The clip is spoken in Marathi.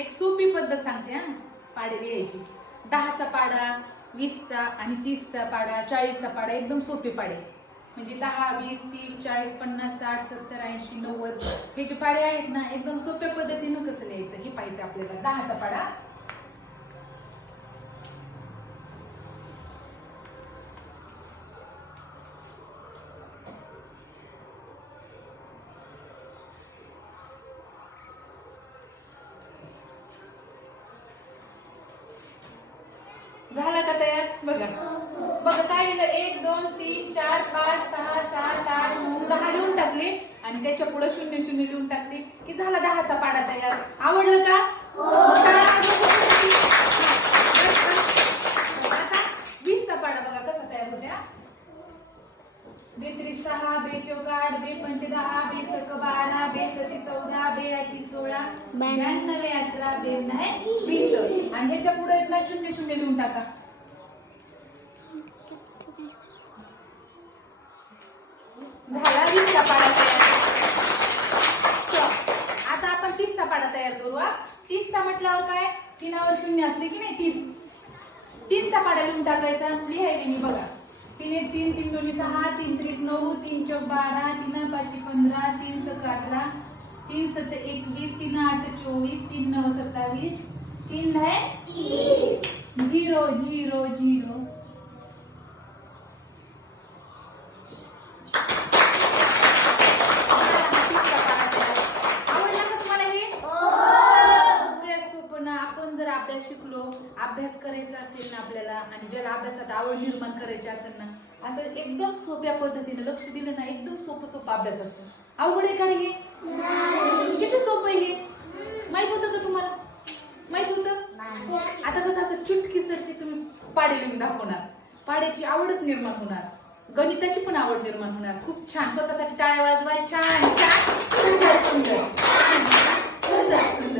एक सोपी पद्धत सांगते हा पाडे लिहायची. 10चा पाडा, 20चा आणि 30चा पाडा, 40चा पाडा एकदम सोपे पाडे. म्हणजे 10, 20, 30, 40, 50, 60, 70, 80, 90 हे जे पाडे आहेत ना एकदम सोप्या पद्धतीनं कसं लिहायचं हे पाहिजे आपल्याला. 10चा पाडा झाला का तयार? बघा बघा काय लिहिलं 1 2 3 4 5 6 7 8 9 10 लिहून टाकले आणि त्याच्या पुढे 0 0 लिहून टाकले की झाला 10चा पाडा तयार. आवडलं का? आता 20चा पाडा बघा कसा तयार होत्या. 2 3 6 2 4 8 2 5 10 2 6 12 2 7 14 2 8 16 92 18 92 20 आणि ह्याच्या पुढे इथला 0 0 लिहून टाका. झाला 20चा पाडा तयार. आता आपण 30चा पाडा तयार करू. 30चा म्हटल्यावर काय 3वर 0 असले की नाही 30. 3चा पाडा लिहून टाकायचा. लिहायला मी बघा 3 1 3 3 2 6 3 3 9 3 4 12 3 5 15 3 6 18 3 7 21 3 8 24 3 9 27 3 है 0 0 0. अभ्यास शिकलो, अभ्यास करायचा असेल ना आपल्याला आणि ज्याला अभ्यासात आवड निर्माण करायची असेल ना असं एकदम सोप्या पद्धतीने लक्ष दिलं ना एकदम सोपा अभ्यास असतो. अवघड आहे का रे हे? किती सोपं आहे हे? माहित होतं का तुम्हाला? माहित होतं? आता कसं असं चुटकीसरशी तुम्ही पाडे लिहून दाखवणार, पाड्याची आवडच निर्माण होणार, गणिताची पण आवड निर्माण होणार. खूप छान. स्वतःसाठी टाळ्या वाजवा. छान छान सुंदर सुंदर सुंदर सुंदर.